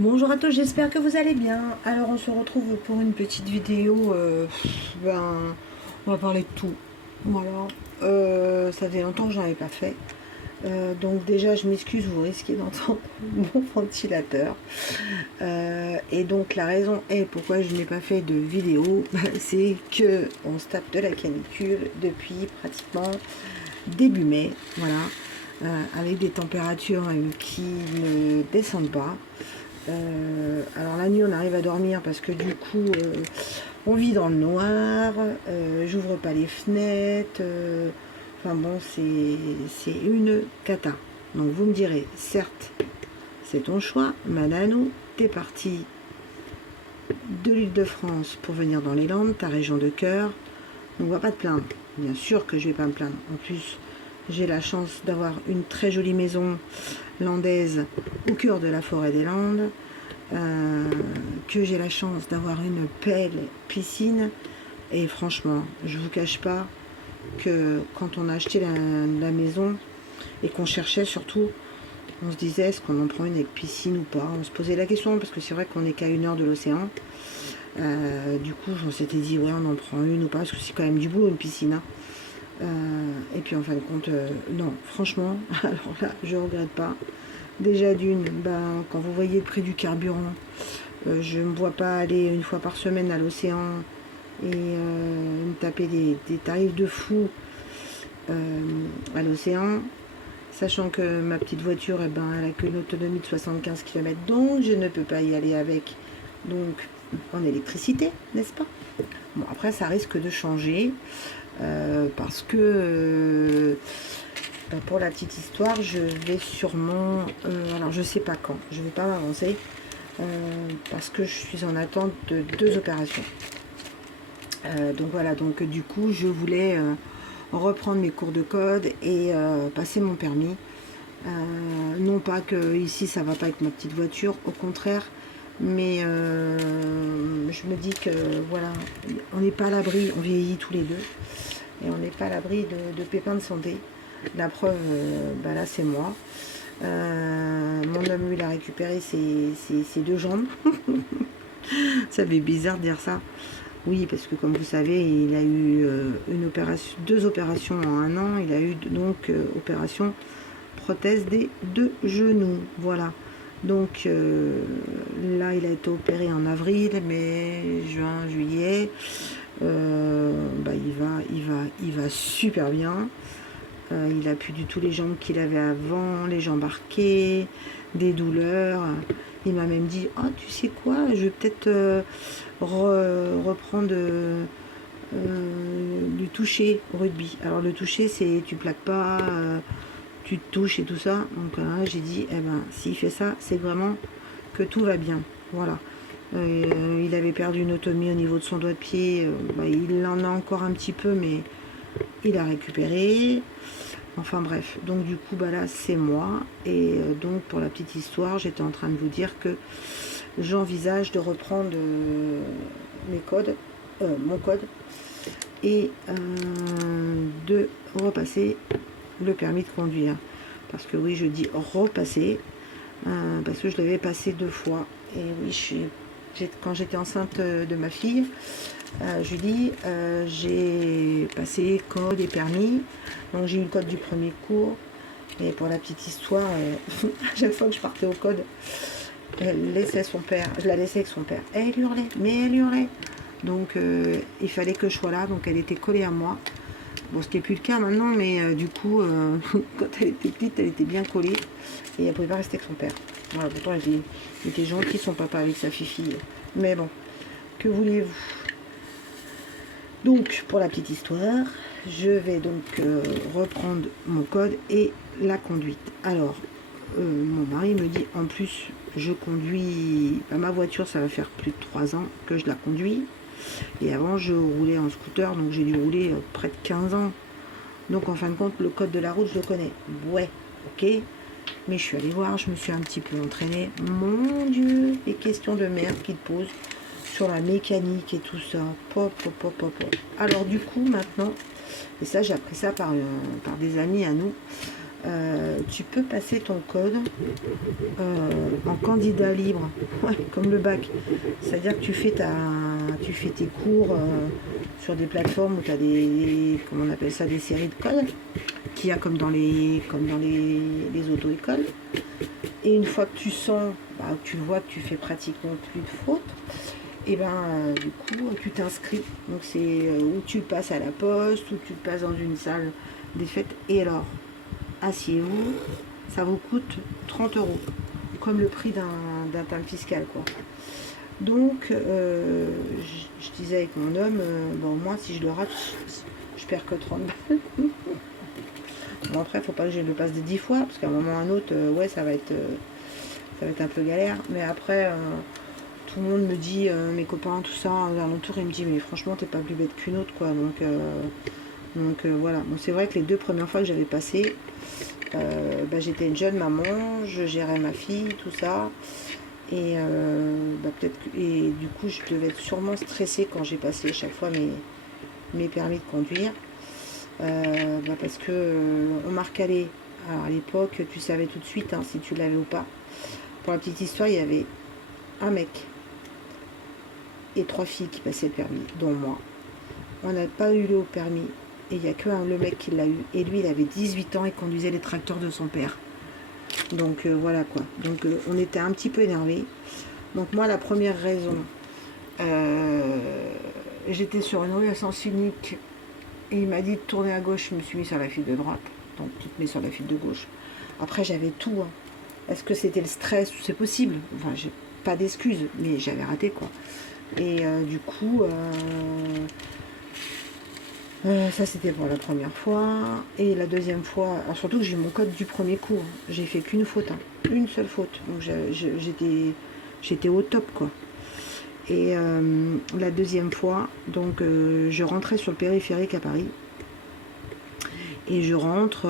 Bonjour à tous, j'espère que vous allez bien. Alors on se retrouve pour une petite vidéo, on va parler de tout. Voilà, ça fait longtemps que j'en avais pas fait. Donc déjà je m'excuse, vous risquez d'entendre mon ventilateur. Et donc la raison est pourquoi je n'ai pas fait de vidéo, c'est que on se tape de la canicule depuis pratiquement début mai. Voilà. Avec des températures qui ne descendent pas. Alors la nuit on arrive à dormir parce que du coup on vit dans le noir, j'ouvre pas les fenêtres, enfin bon c'est une cata. Donc vous me direz, certes c'est ton choix, Mananou, t'es parti de l'Île-de-France pour venir dans les Landes, ta région de cœur, on va pas te plaindre, bien sûr que je vais pas me plaindre. En plus j'ai la chance d'avoir une très jolie maison landaise au cœur de la forêt des Landes, que j'ai la chance d'avoir une belle piscine. Et franchement, je vous cache pas que quand on a acheté la maison et qu'on cherchait surtout, on se disait est-ce qu'on en prend une avec piscine ou pas. On se posait la question parce que c'est vrai qu'on n'est qu'à 1 heure de l'océan. Du coup, on s'était dit ouais, on en prend une ou pas parce que c'est quand même du boulot une piscine. Hein. Et puis en fin de compte, non, franchement, alors là, je regrette pas. Déjà d'une, ben, quand vous voyez le prix du carburant, je ne me vois pas aller une fois par semaine à l'océan et me taper des tarifs de fou à l'océan, sachant que ma petite voiture, eh ben, elle a qu'une autonomie de 75 km, donc je ne peux pas y aller avec, donc en électricité, n'est-ce pas? Bon, après ça risque de changer, parce que pour la petite histoire, je vais sûrement, alors je sais pas quand, je vais pas m'avancer, parce que je suis en attente de 2 opérations. Donc voilà, donc du coup je voulais reprendre mes cours de code et passer mon permis. Non pas que ici ça va pas avec ma petite voiture, au contraire, mais je me dis que voilà, on n'est pas à l'abri, on vieillit tous les deux et on n'est pas à l'abri de pépins de santé. La preuve, bah là c'est moi. Mon homme lui il a récupéré ses 2 jambes. Ça fait bizarre de dire ça. Oui, parce que comme vous savez, il a eu une opération, 2 opérations en 1 an. Il a eu donc opération prothèse des 2 genoux. Voilà. Donc là, il a été opéré en avril, mai, juin, juillet. Bah, il va super bien. Il a plus du tout les jambes qu'il avait avant, les jambes arquées, des douleurs. Il m'a même dit ah, tu sais quoi, je vais peut-être reprendre du toucher au rugby. Alors le toucher, c'est tu plaques pas, tu te touches et tout ça. Donc là j'ai dit eh ben s'il fait ça, c'est vraiment que tout va bien. Voilà. Il avait perdu une autonomie au niveau de son doigt de pied. Bah, il en a encore un petit peu, mais il a récupéré. Enfin bref, donc du coup bah là c'est moi. Et donc pour la petite histoire, j'étais en train de vous dire que j'envisage de reprendre mes codes, mon code, et de repasser le permis de conduire. Parce que oui, je dis repasser, parce que je l'avais passé 2 fois. Et oui, quand j'étais enceinte de ma fille, Julie, j'ai passé code et permis. Donc j'ai eu le code du premier cours. Et pour la petite histoire, à chaque fois que je partais au code, elle laissait son père, je la laissais avec son père. Et elle hurlait, mais elle hurlait. Donc il fallait que je sois là, donc elle était collée à moi. Bon, ce qui n'est plus le cas maintenant, mais du coup, quand elle était petite, elle était bien collée. Et elle ne pouvait pas rester avec son père. Voilà, pourtant il était gentil son papa avec sa fille. Mais bon, que voulez-vous? Donc pour la petite histoire, je vais donc reprendre mon code et la conduite. Alors, mon mari me dit en plus je conduis, ma voiture ça va faire plus de 3 ans que je la conduis, et avant je roulais en scooter, donc j'ai dû rouler près de 15 ans, donc en fin de compte le code de la route je le connais. Ouais, ok, mais je suis allée voir, je me suis un petit peu entraînée. Mon dieu, les questions de merde qu'ils te posent sur la mécanique et tout ça, pop, pop, pop, pop, pop. Alors du coup maintenant, et ça j'ai appris ça par des amis à nous, tu peux passer ton code en candidat libre, ouais, comme le bac. C'est-à-dire que tu fais tes cours sur des plateformes où tu as comment on appelle ça, des séries de codes, qu'il y a comme dans les auto-écoles. Et une fois que tu sens, tu vois que tu fais pratiquement plus de fautes, et du coup, tu t'inscris. Donc c'est où tu passes à la poste, ou tu passes dans une salle des fêtes. Et alors, asseyez-vous, ça vous coûte 30 euros, comme le prix d'un terme fiscal, quoi. Donc, je disais avec mon homme, moi, si je le rate, je perds que 30 balles. Bon, après, il ne faut pas que je le passe de 10 fois, parce qu'à un moment ou à un autre, ça va être un peu galère. Mais après, tout le monde me dit, mes copains, tout ça, à l'entour, ils me disent, mais franchement, t'es pas plus bête qu'une autre, quoi. Donc voilà. Bon, c'est vrai que les 2 premières fois que j'avais passé, j'étais une jeune maman, je gérais ma fille, tout ça. Et et du coup, je devais être sûrement stressée quand j'ai passé chaque fois mes permis de conduire. Parce que on m'a recalé. Alors à l'époque, tu savais tout de suite si tu l'avais ou pas. Pour la petite histoire, il y avait un mec et 3 filles qui passaient le permis, dont moi. On n'a pas eu le permis, et il n'y a que le mec qui l'a eu. Et lui, il avait 18 ans et conduisait les tracteurs de son père. Donc voilà quoi. Donc on était un petit peu énervés. Donc moi, la première raison, j'étais sur une rue à sens unique, et il m'a dit de tourner à gauche. Je me suis mis sur la file de droite, donc tu te mets sur la file de gauche. Après, j'avais tout. Est-ce que c'était le stress? C'est possible. Enfin, j'ai pas d'excuses, mais j'avais raté quoi. Et du coup, ça c'était pour la première fois. Et la deuxième fois, alors surtout que j'ai mon code du premier coup. J'ai fait qu'une faute, une seule faute. Donc j'étais au top quoi. Et la deuxième fois, donc je rentrais sur le périphérique à Paris. Et je rentre,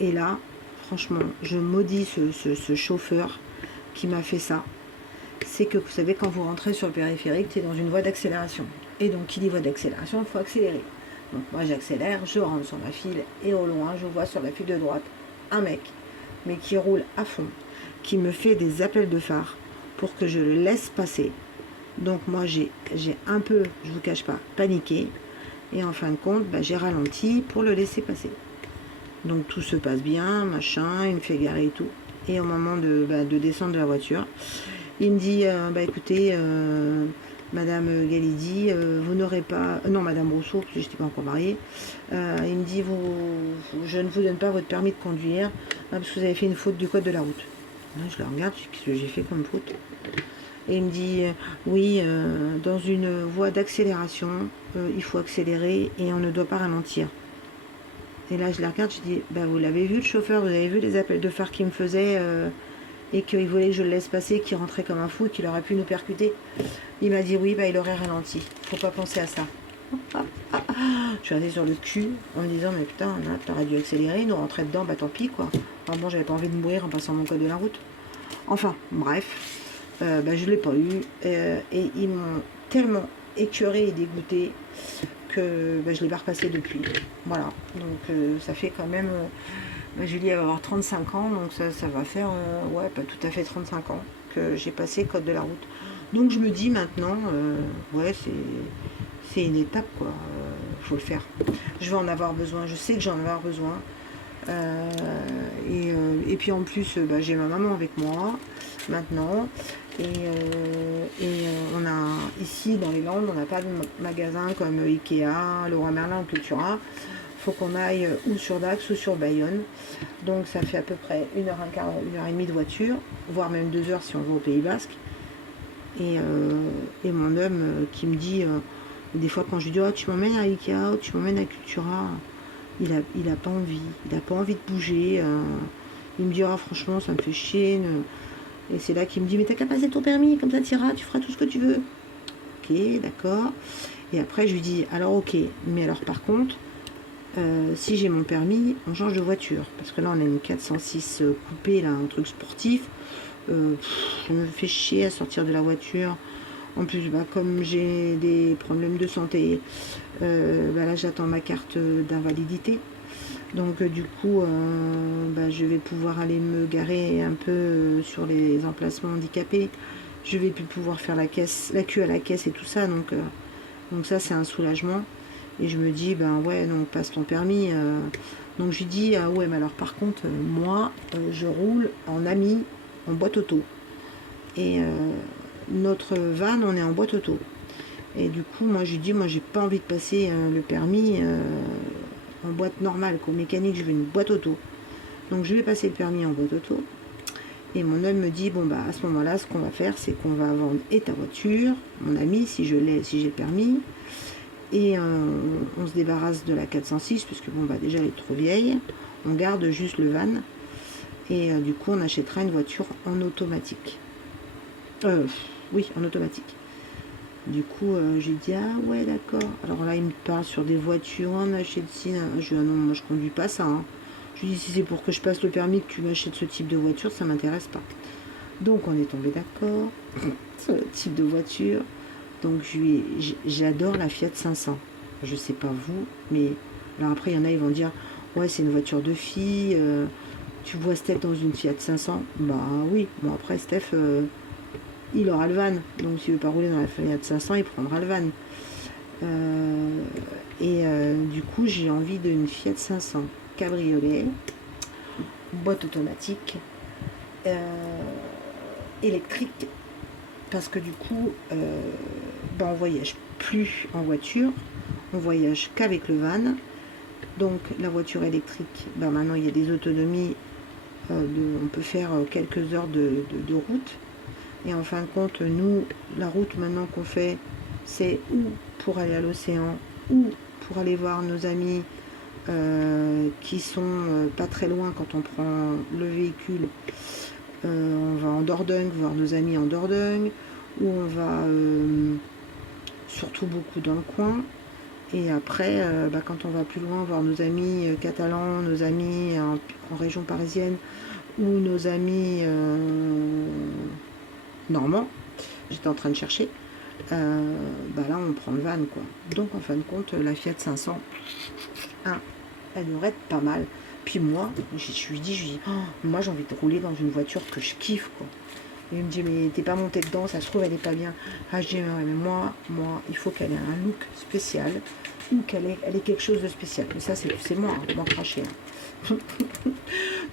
et là, franchement, je maudis ce chauffeur qui m'a fait ça. C'est que vous savez, quand vous rentrez sur le périphérique, tu es dans une voie d'accélération. Et donc, qui dit voie d'accélération, il faut accélérer. Donc moi, j'accélère, je rentre sur ma file, et au loin, je vois sur la file de droite un mec, mais qui roule à fond, qui me fait des appels de phare pour que je le laisse passer. Donc moi, j'ai un peu, je vous cache pas, paniqué. Et en fin de compte, j'ai ralenti pour le laisser passer. Donc tout se passe bien, machin, il me fait garer et tout. Et au moment de descendre de la voiture, il me dit, écoutez, Madame Galidi, vous n'aurez pas... non, Madame Rousseau, parce que je n'étais pas encore mariée. Il me dit, je ne vous donne pas votre permis de conduire, parce que vous avez fait une faute du code de la route. Je le regarde, qu'est-ce que j'ai fait comme faute? Et il me dit, oui, dans une voie d'accélération, il faut accélérer et on ne doit pas ralentir. Et là, je la regarde, je dis, vous l'avez vu le chauffeur, vous avez vu les appels de phare qu'il me faisait et qu'il voulait que je le laisse passer, qu'il rentrait comme un fou et qu'il aurait pu nous percuter. Il m'a dit, oui, il aurait ralenti. Faut pas penser à ça. Je suis restée sur le cul en me disant, mais putain, t'aurais dû accélérer, nous rentrer dedans, tant pis, quoi. Enfin bon, j'avais pas envie de mourir en passant mon code de la route. Enfin, bref. Je ne l'ai pas eu. Et ils m'ont tellement écœurée et dégoûtée que je ne l'ai pas repassé depuis. Voilà. Donc ça fait quand même... Julie va avoir 35 ans, donc ça va faire pas tout à fait 35 ans que j'ai passé code de la route. Donc je me dis maintenant, c'est une étape quoi. Faut le faire. Je vais en avoir besoin. Je sais que j'en vais avoir besoin. Et puis en plus, j'ai ma maman avec moi maintenant. Et on a ici dans les Landes, on n'a pas de magasin comme Ikea, Leroy Merlin ou Cultura. Il faut qu'on aille ou sur Dax ou sur Bayonne. Donc ça fait à peu près 1h15, 1h30 de voiture, voire même 2 heures si on va au Pays Basque. Et mon homme qui me dit, des fois quand je lui dis, tu m'emmènes à Ikea ou tu m'emmènes à Cultura, il a pas envie. Il n'a pas envie de bouger. Il me dit, franchement, ça me fait chier. Et c'est là qu'il me dit, mais t'as qu'à passer ton permis, comme ça t'iras, tu feras tout ce que tu veux. Ok, d'accord. Et après, je lui dis, alors ok, mais alors par contre, si j'ai mon permis, on change de voiture. Parce que là, on a une 406 coupée, là, un truc sportif. Je me fais chier à sortir de la voiture. En plus, comme j'ai des problèmes de santé, là, j'attends ma carte d'invalidité. Donc du coup, je vais pouvoir aller me garer un peu sur les emplacements handicapés. Je vais plus pouvoir faire la queue à la caisse et tout ça. Donc ça, c'est un soulagement. Et je me dis, ben ouais, donc passe ton permis. Donc je lui dis, ah ouais, mais alors par contre, moi, je roule en ami, en boîte auto. Et notre van, on est en boîte auto. Et du coup, moi, je lui dis, moi, j'ai pas envie de passer le permis en boîte normale, comme mécanique, je veux une boîte auto. Donc je vais passer le permis en boîte auto. Et mon homme me dit, bon bah à ce moment-là, ce qu'on va faire, c'est qu'on va vendre et ta voiture, mon ami, si j'ai le permis, et on se débarrasse de la 406, puisque bon bah déjà elle est trop vieille, on garde juste le van, et du coup on achètera une voiture en automatique. Oui, en automatique. Du coup, j'ai dit, ah ouais, d'accord. Alors là, il me parle sur des voitures, on achète ci. Je dis, ah non, moi je conduis pas ça. Hein. Je lui dis, si c'est pour que je passe le permis, que tu m'achètes ce type de voiture, ça m'intéresse pas. Donc on est tombé d'accord sur le type de voiture. Donc j'adore la Fiat 500. Je sais pas vous, mais alors après, il y en a, ils vont dire, ouais, c'est une voiture de fille. Tu vois Steph dans une Fiat 500. Bah oui, bon après, Steph... il aura le van, donc s'il veut pas rouler dans la Fiat 500, il prendra le van. Du coup, j'ai envie d'une Fiat 500 cabriolet, boîte automatique, électrique, parce que du coup, on voyage plus en voiture, on voyage qu'avec le van. Donc la voiture électrique, maintenant il y a des autonomies, on peut faire quelques heures de route. Et en fin de compte, nous, la route maintenant qu'on fait, c'est ou pour aller à l'océan, ou pour aller voir nos amis qui sont pas très loin quand on prend le véhicule. On va en Dordogne, voir nos amis en Dordogne, ou on va surtout beaucoup dans le coin. Et après, quand on va plus loin, voir nos amis catalans, nos amis en région parisienne, ou nos amis... normand, j'étais en train de chercher, là on prend le van quoi. Donc en fin de compte, la Fiat 500, elle aurait être pas mal. Puis moi, je lui dis, oh, moi j'ai envie de rouler dans une voiture que je kiffe quoi. Et il me dit, mais t'es pas monté dedans, ça se trouve elle est pas bien. Ah je dis, ouais, mais moi, il faut qu'elle ait un look spécial, ou qu'elle ait quelque chose de spécial. Mais ça c'est moi, moi cracher. Hein.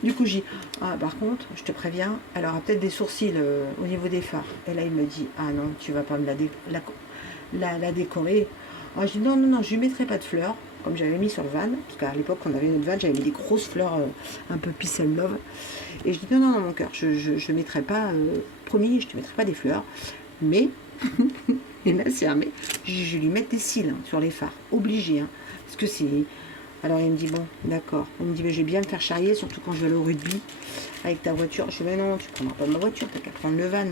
Du coup, j'ai dit, ah, par contre, je te préviens, elle aura peut-être des sourcils au niveau des phares. Et là, il me dit, ah non, tu vas pas me la décorer. Ah, je dis, non, non, non, je lui mettrai pas de fleurs, comme j'avais mis sur le van, parce qu'à l'époque, on avait notre van, j'avais mis des grosses fleurs, un peu peace and love. Et je dis, non, non, non, mon cœur, je mettrai pas, promis, je te mettrai pas des fleurs, mais, et là, c'est un mais, je lui mets des cils hein, sur les phares, obligé, hein, parce que c'est... Alors il me dit, bon, d'accord. Il me dit, mais je vais bien me faire charrier, surtout quand je vais aller au rugby avec ta voiture. Je dis, mais non, tu prendras pas ma voiture, t'as qu'à prendre le van.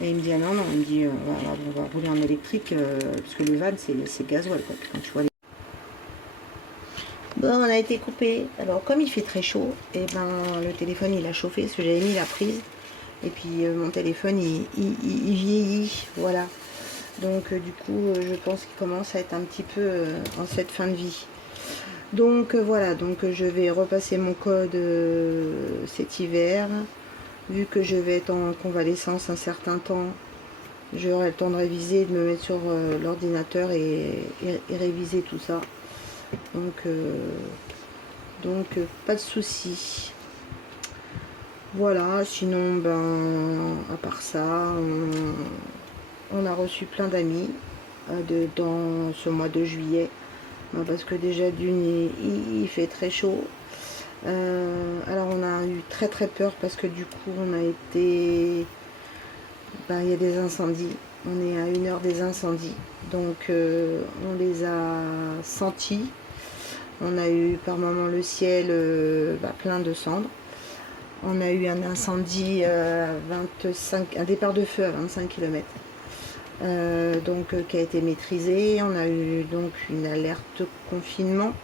Et il me dit, ah non, non, il me dit, on va rouler en électrique, parce que le van, c'est gasoil, quoi. Quand tu vois les... Bon, on a été coupé. Alors, comme il fait très chaud, et le téléphone, il a chauffé, parce que j'avais mis la prise. Et puis, mon téléphone, il vieillit, voilà. Donc, du coup, je pense qu'il commence à être un petit peu en cette fin de vie. Donc voilà, donc je vais repasser mon code cet hiver. Vu que je vais être en convalescence un certain temps, j'aurai le temps de réviser, de me mettre sur l'ordinateur et réviser tout ça. Donc pas de soucis. Voilà, sinon à part ça, on a reçu plein d'amis dans ce mois de juillet. Parce que déjà d'une il fait très chaud. Alors on a eu très très peur parce que du coup on a été, il y a des incendies, on est à 1 heure des incendies, donc on les a sentis. On a eu par moments le ciel plein de cendres. On a eu un incendie un départ de feu à 25 km. Qui a été maîtrisé. On a eu donc une alerte confinement,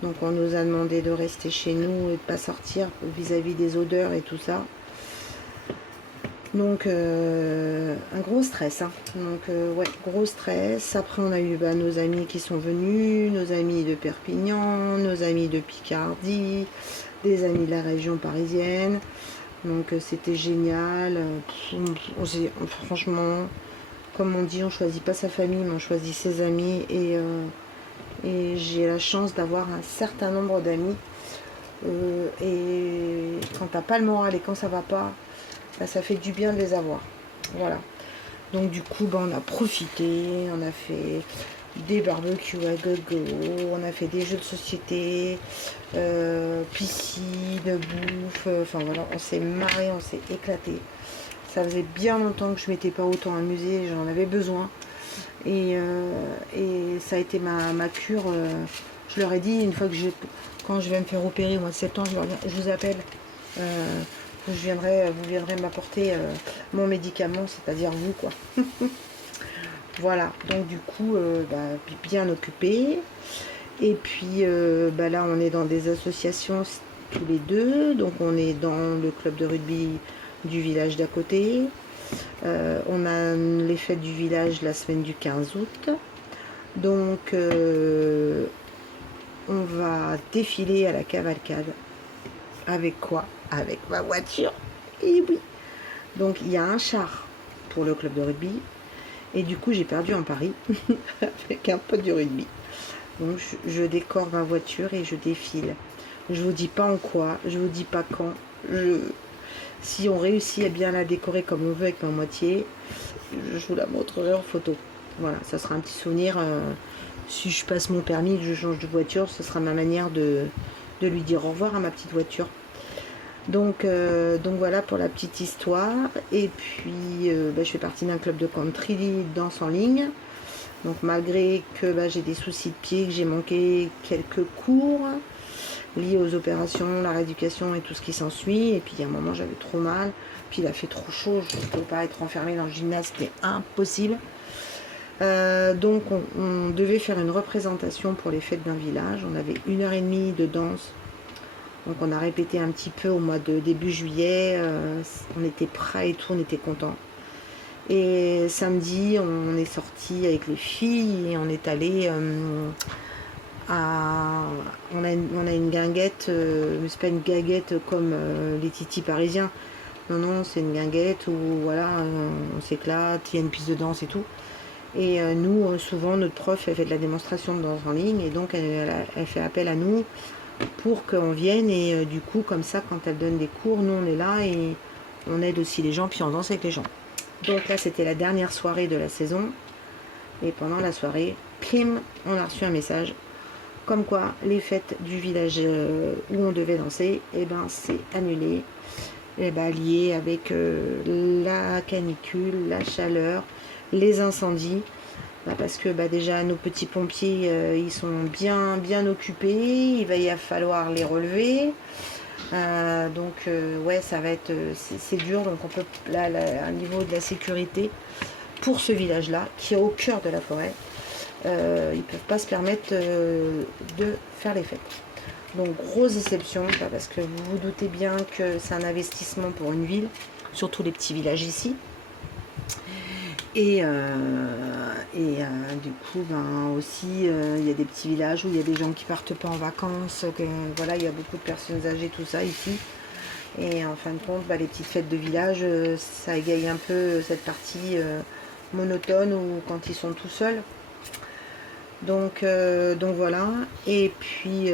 donc on nous a demandé de rester chez nous et de pas sortir vis-à-vis des odeurs et tout ça. Donc un gros stress, hein. Donc ouais, gros stress. Après on a eu nos amis qui sont venus, nos amis de Perpignan, nos amis de Picardie, des amis de la région parisienne. Donc c'était génial. Franchement, comme on dit, on choisit pas sa famille, mais on choisit ses amis. Et j'ai la chance d'avoir un certain nombre d'amis. Et quand t'as pas le moral et quand ça va pas, bah, ça fait du bien de les avoir. Voilà. Donc du coup, bah, on a profité, on a fait des barbecues à gogo, on a fait des jeux de société, piscine, bouffe, enfin voilà, on s'est marré, on s'est éclaté. Ça faisait bien longtemps que je m'étais pas autant amusée, j'en avais besoin. Et ça a été ma cure. Je leur ai dit, une fois que quand je vais me faire opérer au mois de septembre, je vous appelle. Vous viendrez m'apporter mon médicament, c'est-à-dire vous, quoi. Voilà, donc du coup, bah, bien occupé. Et puis bah, là, on est dans des associations tous les deux. Donc on est dans le club de rugby du village d'à côté. On a les fêtes du village la semaine du 15 août. Donc on va défiler à la cavalcade. Avec quoi? Avec ma voiture. Et oui. Donc il y a un char pour le club de rugby. Et du coup j'ai perdu un pari avec un pote du rugby. Donc je décore ma voiture et je défile. Je vous dis pas en quoi, je vous dis pas quand. Si on réussit à bien la décorer comme on veut avec ma moitié, je vous la montrerai en photo. Voilà, ça sera un petit souvenir. Si je passe mon permis, que je change de voiture, ce sera ma manière de lui dire au revoir à ma petite voiture. Donc voilà pour la petite histoire. Et puis bah, je fais partie d'un club de country danse en ligne. Donc malgré que bah, j'ai des soucis de pied, que j'ai manqué quelques cours liés aux opérations, la rééducation et tout ce qui s'ensuit. Et puis il y a un moment j'avais trop mal. Puis il a fait trop chaud, je ne pouvais pas être enfermée dans le gymnase, c'était impossible. Donc on devait faire une représentation pour les fêtes d'un village. On avait 1h30 de danse. Donc on a répété un petit peu au mois de début juillet. On était prêts et tout, on était contents. Et samedi, on est sorti avec les filles et on est allé on a une guinguette, mais c'est pas une guinguette comme les titis parisiens. Non, c'est une guinguette où voilà, on s'éclate, il y a une piste de danse et tout. Et nous, souvent, notre prof, elle fait de la démonstration de danse en ligne et donc elle fait appel à nous pour qu'on vienne. Et du coup, comme ça, quand elle donne des cours, nous, on est là et on aide aussi les gens, puis on danse avec les gens. Donc là, c'était la dernière soirée de la saison. Et pendant la soirée, plim, on a reçu un message comme quoi les fêtes du village où on devait danser, et ben c'est annulé. Et ben, lié avec la canicule, la chaleur, les incendies. Bah, parce que bah, déjà nos petits pompiers ils sont bien occupés, il va y falloir les relever. Donc ouais, ça va être c'est dur. Donc on peut là, à niveau de la sécurité pour ce village là qui est au cœur de la forêt, ils peuvent pas se permettre de faire les fêtes. Donc grosse déception, parce que vous vous doutez bien que c'est un investissement pour une ville, surtout les petits villages ici. Et du coup, ben aussi, il y a des petits villages où il y a des gens qui partent pas en vacances. Voilà, il y a beaucoup de personnes âgées, tout ça ici. Et en fin de compte, bah, les petites fêtes de village, ça égaye un peu cette partie monotone ou quand ils sont tout seuls. Donc voilà. Et puis,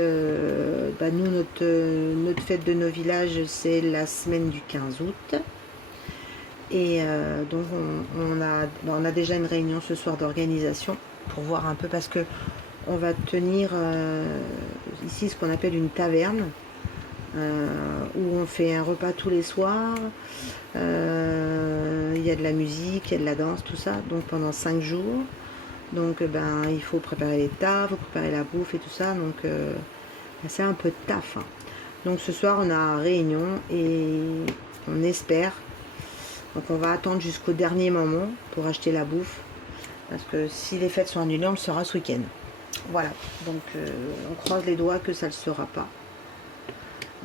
bah, nous, notre fête de nos villages, c'est la semaine du 15 août. Et donc on a déjà une réunion ce soir d'organisation pour voir un peu, parce que on va tenir ici ce qu'on appelle une taverne où on fait un repas tous les soirs. Il y a de la musique, il y a de la danse, tout ça, donc pendant 5 jours. Donc ben il faut préparer les tables, il faut préparer la bouffe et tout ça, donc c'est un peu de taf, hein. Donc ce soir on a réunion et on espère. Donc on va attendre jusqu'au dernier moment pour acheter la bouffe. Parce que si les fêtes sont annulées, on le saura ce week-end. Voilà. Donc on croise les doigts que ça ne le sera pas.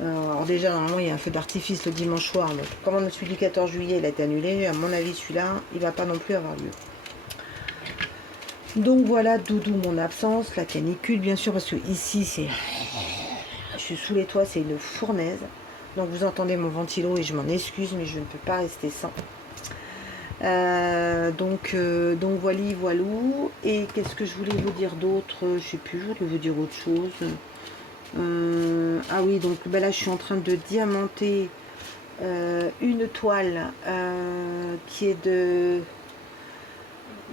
Alors déjà, normalement, il y a un feu d'artifice le dimanche soir. Donc, comme celui du 14 juillet, il a été annulé. À mon avis, celui-là, il va pas non plus avoir lieu. Donc voilà, d'où mon absence, la canicule, bien sûr, parce que ici, c'est... Je suis sous les toits, c'est une fournaise. Donc vous entendez mon ventilo et je m'en excuse, mais je ne peux pas rester sans. Donc voilou. Et qu'est-ce que je voulais vous dire d'autre? Je sais plus, je voulais vous dire autre chose. Ah oui, donc ben là je suis en train de diamanter une toile qui est de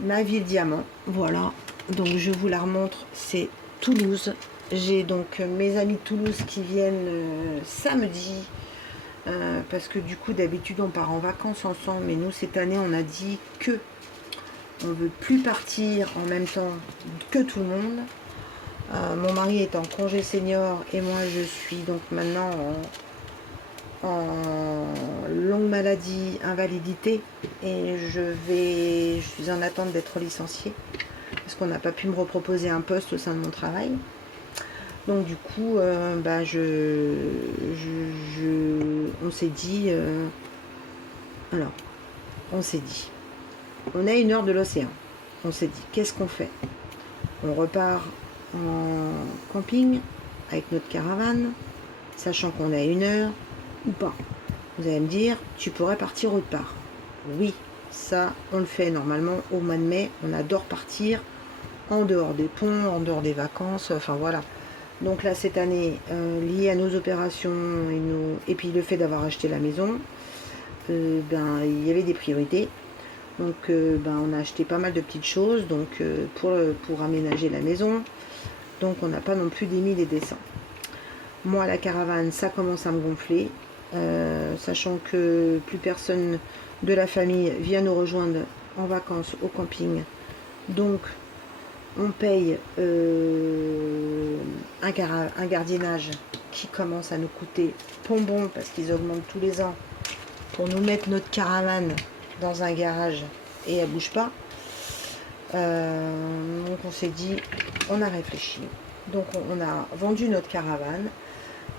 ma ville diamant. Voilà, donc je vous la remontre, c'est Toulouse. J'ai donc mes amis de Toulouse qui viennent samedi. Parce que du coup d'habitude on part en vacances ensemble, mais nous cette année on a dit que on veut plus partir en même temps que tout le monde. Mon mari est en congé senior et moi je suis donc maintenant en longue maladie, invalidité, et je suis en attente d'être licenciée parce qu'on n'a pas pu me reproposer un poste au sein de mon travail. Donc du coup, bah, on s'est dit, alors, on s'est dit, on a 1 heure de l'océan. On s'est dit, qu'est-ce qu'on fait? On repart en camping avec notre caravane, sachant qu'on a 1 heure ou pas. Vous allez me dire, tu pourrais partir autre part. Oui, ça, on le fait normalement au mois de mai. On adore partir en dehors des ponts, en dehors des vacances, enfin voilà. Donc là, cette année, lié à nos opérations et puis le fait d'avoir acheté la maison, ben, il y avait des priorités. Donc ben, on a acheté pas mal de petites choses donc, pour aménager la maison. Donc on n'a pas non plus d'émis des dessins. Moi, la caravane, ça commence à me gonfler. Sachant que plus personne de la famille vient nous rejoindre en vacances au camping. Donc on paye un gardiennage qui commence à nous coûter bonbon parce qu'ils augmentent tous les ans pour nous mettre notre caravane dans un garage et elle bouge pas. Donc on s'est dit, on a réfléchi. Donc on a vendu notre caravane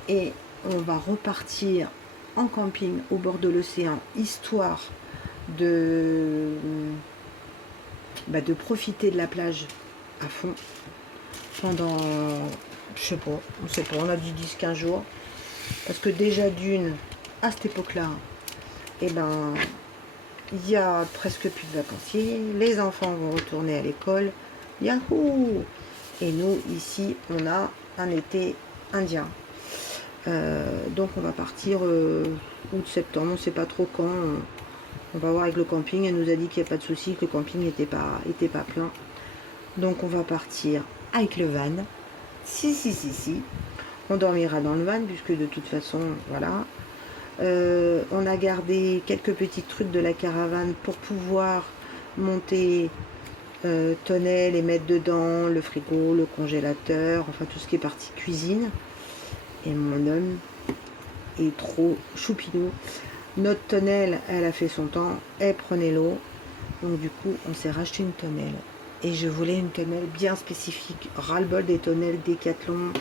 et on va repartir en camping au bord de l'océan, histoire de profiter de la plage à fond pendant, je sais pas, on sait pas, on a dit 10-15 jours, parce que déjà d'une, à cette époque-là, et ben, il y a presque plus de vacanciers, les enfants vont retourner à l'école, yahoo! Et nous, ici, on a un été indien. Donc on va partir août-septembre, on ne sait pas trop quand. On va voir avec le camping, elle nous a dit qu'il n'y a pas de souci, que le camping n'était pas plein. Donc on va partir avec le van. Si. On dormira dans le van, puisque de toute façon, voilà. On a gardé quelques petits trucs de la caravane pour pouvoir monter tonnelle et mettre dedans le frigo, le congélateur, enfin tout ce qui est partie cuisine. Et mon homme est trop choupinou. Notre tonnelle, elle a fait son temps, elle prenait l'eau. Donc du coup, on s'est racheté une tonnelle. Et je voulais une tonnelle bien spécifique. Ras-le-bol des tonnelles Décathlon,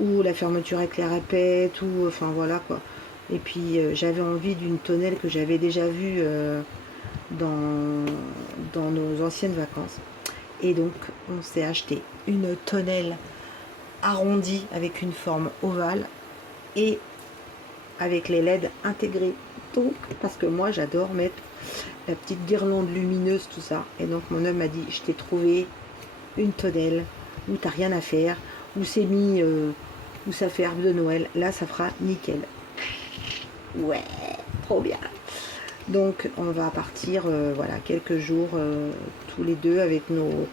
où la fermeture éclair répète, ou enfin voilà quoi. Et puis j'avais envie d'une tonnelle que j'avais déjà vue dans nos anciennes vacances. Et donc, on s'est acheté une tonnelle arrondie avec une forme ovale et avec les LED intégrés. Donc, parce que moi, j'adore mettre la petite guirlande lumineuse, tout ça. Et donc, mon homme m'a dit, je t'ai trouvé une tonnelle où t'as rien à faire, où c'est mis, où ça fait arbre de Noël. Là, ça fera nickel. Ouais, trop bien. Donc on va partir voilà, quelques jours tous les deux avec nos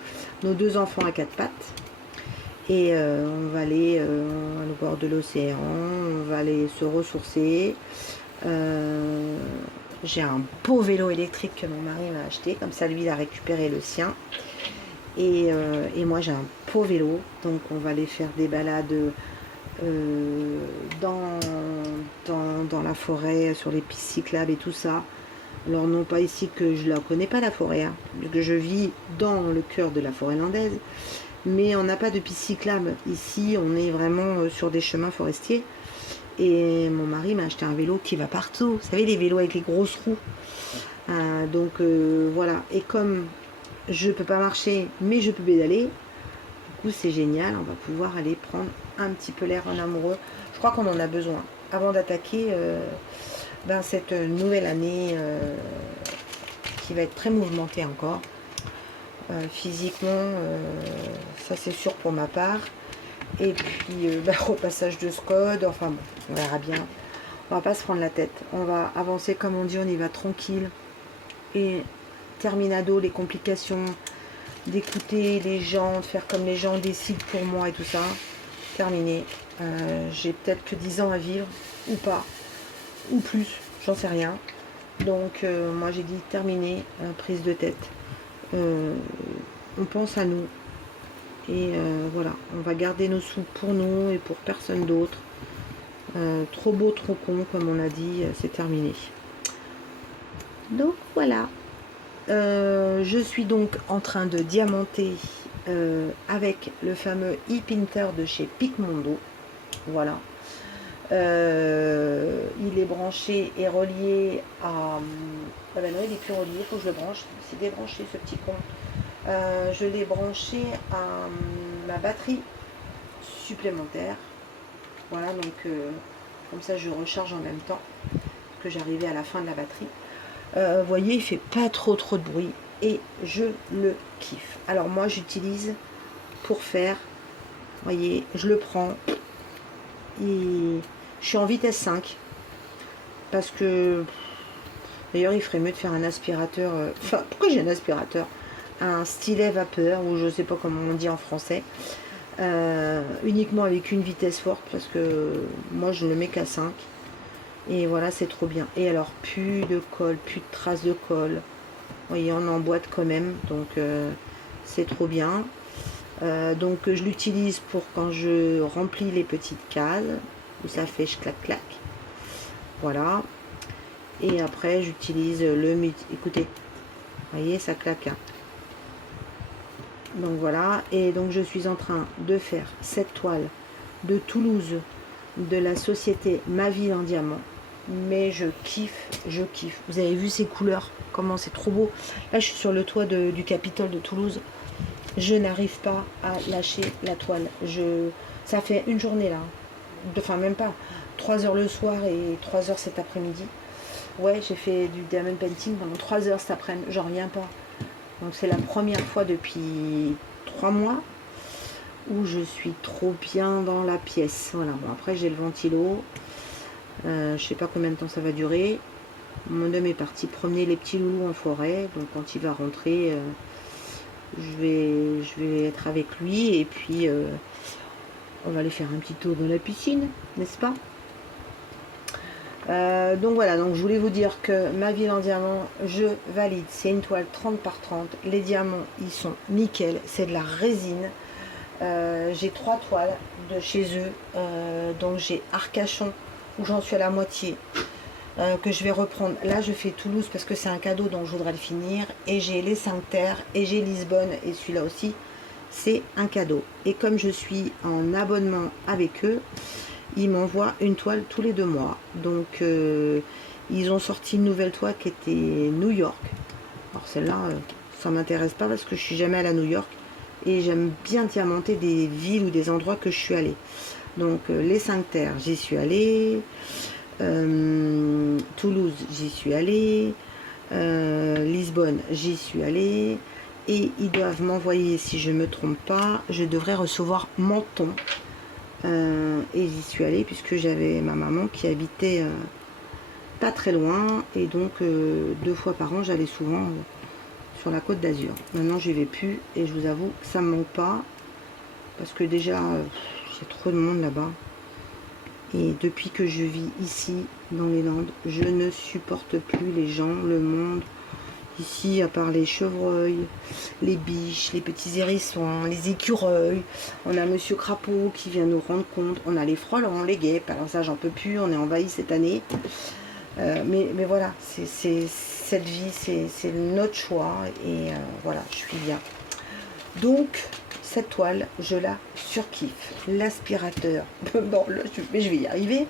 2 enfants à 4 pattes. Et on va aller au bord de l'océan, on va aller se ressourcer. J'ai un beau vélo électrique que mon mari m'a acheté, comme ça lui il a récupéré le sien. Et moi j'ai un beau vélo, donc on va aller faire des balades dans la forêt, sur les pistes cyclables et tout ça. Alors non pas ici que je la connais pas la forêt, hein, que je vis dans le cœur de la forêt landaise, mais on n'a pas de piste cyclable. Ici on est vraiment sur des chemins forestiers Et mon mari m'a acheté un vélo qui va partout. Vous savez, les vélos avec les grosses roues. Donc voilà. Et comme je peux pas marcher, mais je peux pédaler, du coup c'est génial. On va pouvoir aller prendre un petit peu l'air en amoureux. Je crois qu'on en a besoin avant d'attaquer cette nouvelle année qui va être très mouvementée encore. Physiquement, ça c'est sûr pour ma part. Et puis repassage de SCOD, enfin bon, on verra bien. On va pas se prendre la tête. On va avancer comme on dit, on y va tranquille. Et terminado, les complications, d'écouter les gens, de faire comme les gens décident pour moi et tout ça. Terminé. J'ai peut-être que 10 ans à vivre, ou pas, ou plus, j'en sais rien. Donc moi j'ai dit terminé, prise de tête. On pense à nous. Et voilà, on va garder nos sous pour nous et pour personne d'autre. Trop beau, trop con, comme on a dit, c'est terminé. Donc voilà. Je suis donc en train de diamanter avec le fameux e-pinter de chez Picmondo. Voilà. Il est branché et relié à... Ah ben non, il n'est plus relié, il faut que je le branche. C'est débranché ce petit con. Je l'ai branché à ma batterie supplémentaire. Voilà, donc comme ça je recharge en même temps que j'arrivais à la fin de la batterie. Vous voyez, il fait pas trop de bruit et je le kiffe. Alors moi j'utilise pour faire, vous voyez, je le prends et je suis en vitesse 5 parce que d'ailleurs il ferait mieux de faire un aspirateur. Enfin, pourquoi j'ai un aspirateur? Un stylet vapeur, ou je sais pas comment on dit en français, uniquement avec une vitesse forte parce que moi je ne le mets qu'à 5. Et voilà, c'est trop bien. Et alors, plus de colle, plus de traces de colle. Vous voyez, on emboîte quand même. Donc, c'est trop bien. Donc, je l'utilise pour quand je remplis les petites cases. Où ça fait clac-clac. Voilà. Et après, j'utilise le multi. Écoutez, vous voyez, ça claque. Hein. Donc, voilà. Et donc, je suis en train de faire cette toile de Toulouse de la société Ma Ville en Diamant. Mais je kiffe, je kiffe. Vous avez vu ces couleurs, comment c'est trop beau. Là, je suis sur le toit du Capitole de Toulouse. Je n'arrive pas à lâcher la toile. Ça fait une journée là. Enfin, même pas. 3 heures le soir et 3 heures cet après-midi. Ouais, j'ai fait du diamond painting pendant 3 heures cet après-midi. J'en reviens pas. Donc, c'est la première fois depuis 3 mois où je suis trop bien dans la pièce. Voilà, bon, après, j'ai le ventilo. Je sais pas combien de temps ça va durer. Mon homme est parti promener les petits loulous en forêt, donc quand il va rentrer, je vais être avec lui et puis on va aller faire un petit tour dans la piscine, n'est-ce pas? Donc voilà, donc je voulais vous dire que Ma Ville en Diamant, je valide. C'est une toile 30 par 30. Les diamants, ils sont nickel. C'est de la résine. J'ai 3 toiles de chez eux. Donc j'ai Arcachon, où j'en suis à la moitié, que je vais reprendre. Là, je fais Toulouse parce que c'est un cadeau, donc je voudrais le finir. Et j'ai les 5 terres, et j'ai Lisbonne, et celui-là aussi, c'est un cadeau. Et comme je suis en abonnement avec eux, ils m'envoient une toile tous les 2 mois. Donc, ils ont sorti une nouvelle toile qui était New York. Alors celle-là, ça m'intéresse pas parce que je suis jamais allée à New York. Et j'aime bien diamanter des villes ou des endroits que je suis allée. Donc les 5 terres, j'y suis allée. Toulouse, j'y suis allée. Lisbonne, j'y suis allée. Et ils doivent m'envoyer, si je ne me trompe pas, je devrais recevoir Menton. Et j'y suis allée puisque j'avais ma maman qui habitait pas très loin. Et donc 2 fois par an, j'allais souvent sur la Côte d'Azur. Maintenant, j'y vais plus. Et je vous avoue que ça me manque pas. Parce que déjà... il y a trop de monde là-bas. Et depuis que je vis ici, dans les Landes, je ne supporte plus les gens, le monde. Ici, à part les chevreuils, les biches, les petits hérissons, les écureuils. On a Monsieur Crapaud qui vient nous rendre compte. On a les frelons, les guêpes. Alors ça, j'en peux plus. On est envahi cette année. Mais voilà, cette vie, c'est notre choix. Et voilà, je suis bien. Donc cette toile, je la surkiffe. L'aspirateur, bon, mais je vais y arriver.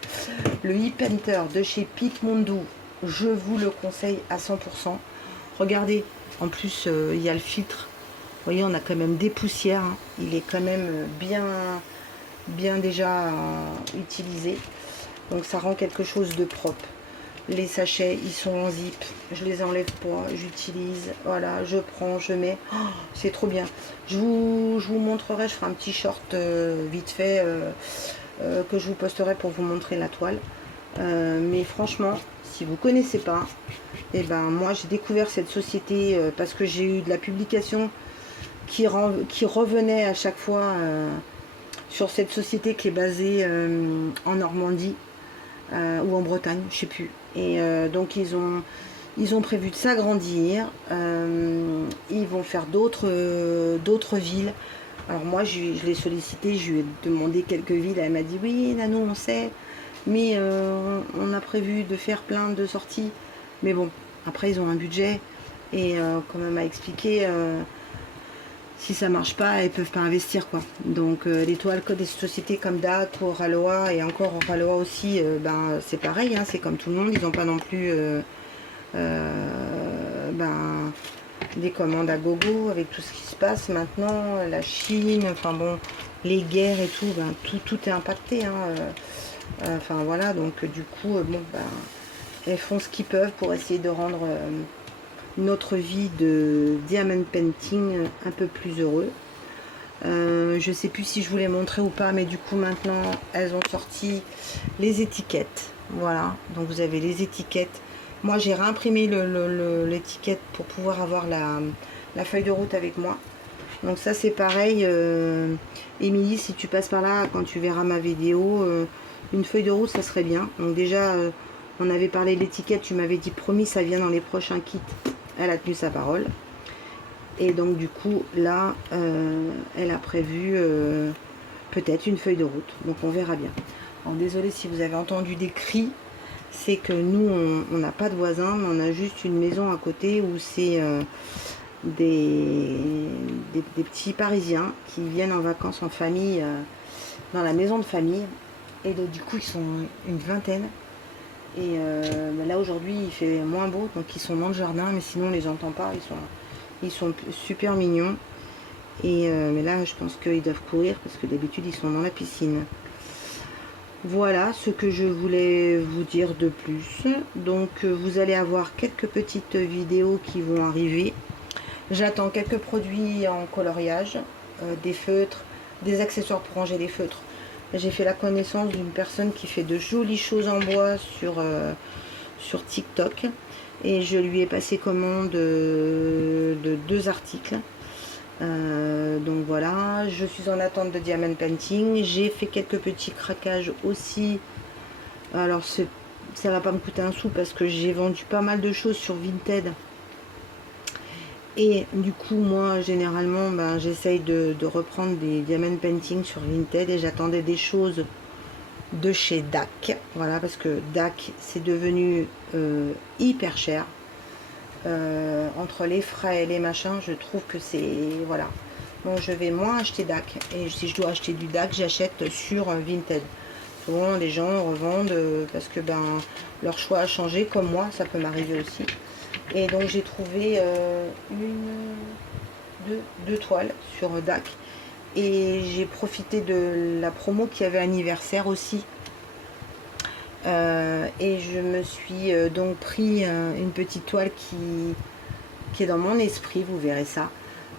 Le e-painter de chez Picmondo, je vous le conseille à 100%. Regardez, en plus il y a le filtre. Vous voyez, on a quand même des poussières, hein. Il est quand même bien déjà utilisé. Donc ça rend quelque chose de propre. Les sachets, ils sont en zip. Je les enlève pas, j'utilise. Voilà, je prends, je mets. Oh, c'est trop bien. Je vous montrerai, je ferai un petit short vite fait que je vous posterai pour vous montrer la toile. Mais franchement, si vous connaissez pas, et ben moi j'ai découvert cette société parce que j'ai eu de la publication qui revenait à chaque fois sur cette société qui est basée en Normandie ou en Bretagne, je sais plus. Et donc ils ont prévu de s'agrandir. Ils vont faire d'autres villes. Alors moi je l'ai sollicité, je lui ai demandé quelques villes. Elle m'a dit oui Nano on sait, mais on a prévu de faire plein de sorties. Mais bon, après ils ont un budget et comme elle m'a expliqué, si ça marche pas, ils peuvent pas investir quoi. Donc les toiles des sociétés comme DAC ou Ralois, et encore Ralois aussi, ben c'est pareil, hein, c'est comme tout le monde, ils n'ont pas non plus ben, des commandes à gogo avec tout ce qui se passe maintenant, la Chine, enfin bon, les guerres et tout, ben tout est impacté, hein, enfin voilà, donc du coup bon ben elles font ce qu'ils peuvent pour essayer de rendre notre vie de diamond painting un peu plus heureux. Je sais plus si je vous l'ai montré ou pas, mais du coup maintenant elles ont sorti les étiquettes. Voilà, donc vous avez les étiquettes. Moi j'ai réimprimé l'étiquette pour pouvoir avoir la feuille de route avec moi. Donc ça c'est pareil, Émilie, si tu passes par là quand tu verras ma vidéo, une feuille de route ça serait bien. Donc déjà on avait parlé de l'étiquette, tu m'avais dit promis ça vient dans les prochains kits. Elle a tenu sa parole. Et donc du coup là elle a prévu peut-être une feuille de route. Donc on verra bien. Alors désolé si vous avez entendu des cris. C'est que nous on n'a pas de voisins, mais on a juste une maison à côté où c'est des petits Parisiens qui viennent en vacances en famille dans la maison de famille. Et donc du coup ils sont une vingtaine. Et là aujourd'hui il fait moins beau, donc ils sont dans le jardin, mais sinon on les entend pas, ils sont super mignons. Et mais là je pense qu'ils doivent courir parce que d'habitude ils sont dans la piscine. Voilà ce que je voulais vous dire de plus. Donc vous allez avoir quelques petites vidéos qui vont arriver. J'attends quelques produits en coloriage, des feutres, des accessoires pour ranger les feutres. J'ai fait la connaissance d'une personne qui fait de jolies choses en bois sur TikTok. Et je lui ai passé commande de 2 articles. Donc voilà, je suis en attente de diamond painting. J'ai fait quelques petits craquages aussi. Alors ça va pas me coûter un sou parce que j'ai vendu pas mal de choses sur Vinted. Et du coup moi généralement ben, j'essaye de reprendre des diamond painting sur Vinted. Et j'attendais des choses de chez DAC. Voilà, parce que DAC c'est devenu hyper cher. Entre les frais et les machins, je trouve que c'est voilà. Donc je vais moins acheter DAC, et si je dois acheter du DAC, j'achète sur Vinted. Souvent les gens revendent parce que ben leur choix a changé, comme moi, ça peut m'arriver aussi. Et donc j'ai trouvé deux toiles sur DAC, et j'ai profité de la promo qui avait anniversaire aussi. Et je me suis donc pris une petite toile qui est dans mon esprit, vous verrez ça.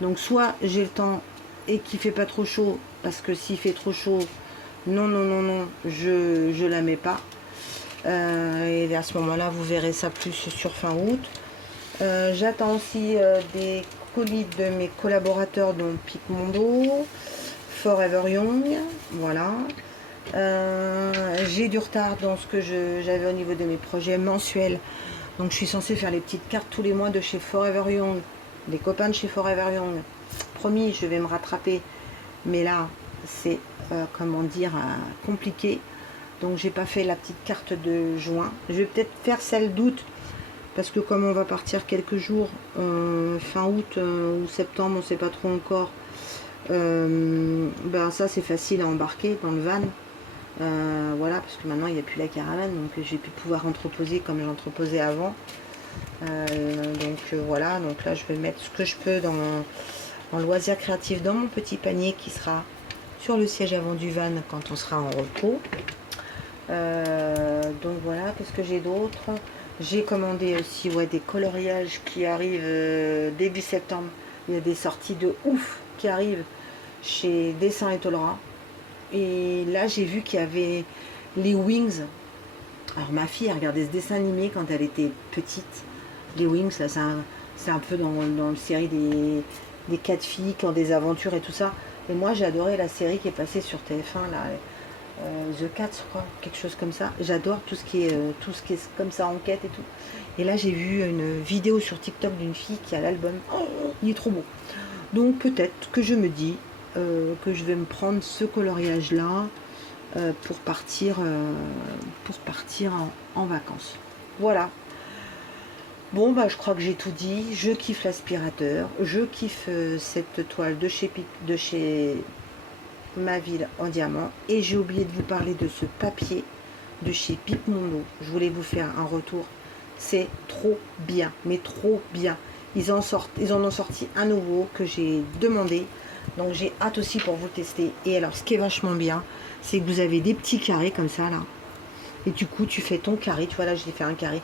Donc soit j'ai le temps et qu'il fait pas trop chaud, parce que s'il fait trop chaud, non, je la mets pas. Et à ce moment-là, vous verrez ça plus sur fin août. J'attends aussi des colis de mes collaborateurs, dont Picmondo, Forever Young, voilà. J'ai du retard dans ce que j'avais au niveau de mes projets mensuels. Donc je suis censée faire les petites cartes tous les mois de chez Forever Young, des copains de chez Forever Young. Promis, je vais me rattraper. Mais là, c'est comment dire, compliqué. Donc j'ai pas fait la petite carte de juin. Je vais peut-être faire celle d'août, parce que comme on va partir quelques jours fin août ou septembre, on sait pas trop encore. Ben ça c'est facile à embarquer dans le van. Voilà, parce que maintenant il n'y a plus la caravane, donc j'ai pu pouvoir entreposer comme j'entreposais avant. Voilà, donc là je vais mettre ce que je peux en loisir créatif dans mon petit panier qui sera sur le siège avant du van quand on sera en repos. Donc voilà, qu'est-ce que j'ai d'autre? J'ai commandé aussi des coloriages qui arrivent début septembre. Il y a des sorties de ouf qui arrivent chez Dessin et Tolera. Et là j'ai vu qu'il y avait les Wings. Alors ma fille a regardé ce dessin animé quand elle était petite. Les Wings, là c'est un peu dans la série des 4 filles qui ont des aventures et tout ça. Et moi j'ai adoré la série qui est passée sur TF1 là. The Cat, je crois, quelque chose comme ça. J'adore tout ce qui est comme ça, enquête et tout. Et là, j'ai vu une vidéo sur TikTok d'une fille qui a l'album. Oh, il est trop beau. Donc peut-être que je me dis que je vais me prendre ce coloriage-là pour partir en vacances. Voilà. Bon, bah, je crois que j'ai tout dit. Je kiffe l'aspirateur. Je kiffe cette toile de chez Ma Ville en Diamant. Et j'ai oublié de vous parler de ce papier de chez Pipmondo. Je voulais vous faire un retour. C'est trop bien, mais trop bien. Ils en ont sorti un nouveau que j'ai demandé. Donc j'ai hâte aussi pour vous tester. Et alors ce qui est vachement bien, c'est que vous avez des petits carrés comme ça là. Et du coup tu fais ton carré. Tu vois là, j'ai fait un carré.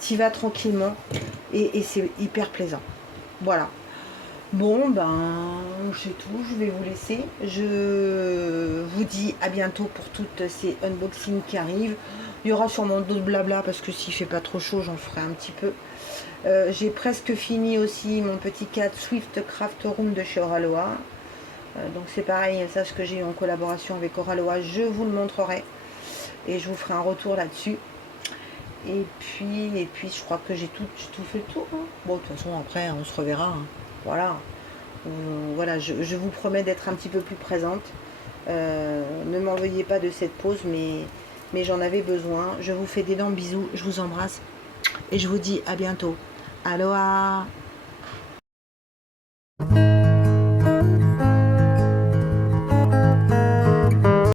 Tu vas tranquillement et c'est hyper plaisant. Voilà. Bon, ben, c'est tout, je vais vous laisser. Je vous dis à bientôt pour toutes ces unboxings qui arrivent. Il y aura sûrement d'autres blabla parce que s'il fait pas trop chaud, j'en ferai un petit peu. J'ai presque fini aussi mon petit cadre Swift Craft Room de chez Oraloa. Donc c'est pareil, ça ce que j'ai eu en collaboration avec Oraloa, je vous le montrerai. Et je vous ferai un retour là-dessus. Et puis je crois que j'ai tout fait le tour. Hein. Bon, de toute façon, après, on se reverra. Hein. Voilà. Voilà, je vous promets d'être un petit peu plus présente. Ne m'envoyez pas de cette pause, mais j'en avais besoin. Je vous fais d'énormes bisous, je vous embrasse et je vous dis à bientôt. Aloha!